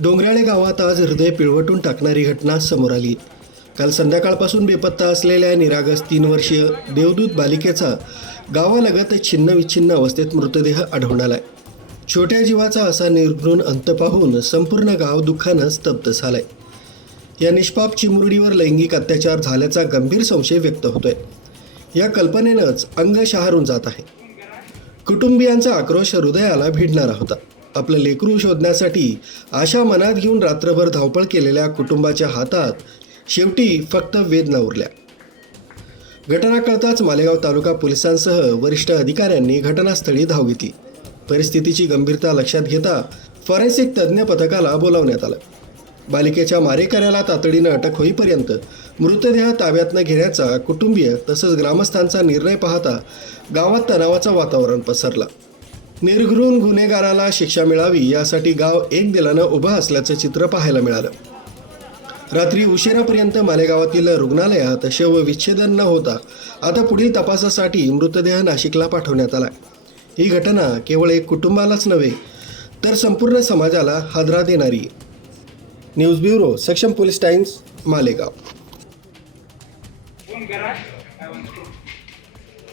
डोंगराळे गावात आज हृदय पिळवटून टाकणारी घटना समोर आली। काल संध्याकाळपासून बेपत्ता असलेल्या निरागस 3 वर्षीय देवदूत बालिकेचा गावालगत छिन्नविच्छिन्न अवस्थेत मृतदेह आढळून आलाय। छोट्या जीवाचा असा निर्घृण अंत पाहून संपूर्ण गाव दुःखानं स्तब्ध झालंय। या निष्पाप चिमुरडीवर लैंगिक अत्याचार झाल्याचा गंभीर संशय व्यक्त होतोय। या कल्पनेनंच अंग शहारून जात आहे। कुटुंबियांचा आक्रोश हृदयाला भिडणारा होता। आपलं लेकरू शोधण्यासाठी आशा मनात घेऊन रात्रभर धावपळ केलेल्या कुटुंबाच्या हातात शेवटी फक्त वेदना उरल्या। घटना कळताच मालेगाव तालुका पोलिसांसह वरिष्ठ अधिकाऱ्यांनी घटनास्थळी धाव घेतली। परिस्थितीची गंभीरता लक्षात घेता फॉरेन्सिक तज्ज्ञ पथकाला बोलावण्यात आलं। बालिकेच्या मारेकऱ्याला तातडीनं अटक होईपर्यंत मृतदेह ताब्यात न घेण्याचा कुटुंबीय तसंच ग्रामस्थांचा निर्णय पाहता गावात तणावाचं वातावरण पसरलं। निर्घृण गुन्हेगाराला शिक्षा मिळावी यासाठी गाव एक दिलानं उभं असल्याचं चित्र पाहायला मिळालं। रात्री उशिरापर्यंत मालेगावातील रुग्णालयात शवविच्छेदन न होता आता पुढील तपासासाठी मृतदेह नाशिकला पाठवण्यात आला। ही घटना केवळ एक कुटुंबालाच नव्हे तर संपूर्ण समाजाला हादरा देणारी। न्यूज ब्युरो, सक्षम पोलीस टाइम्स, मालेगाव।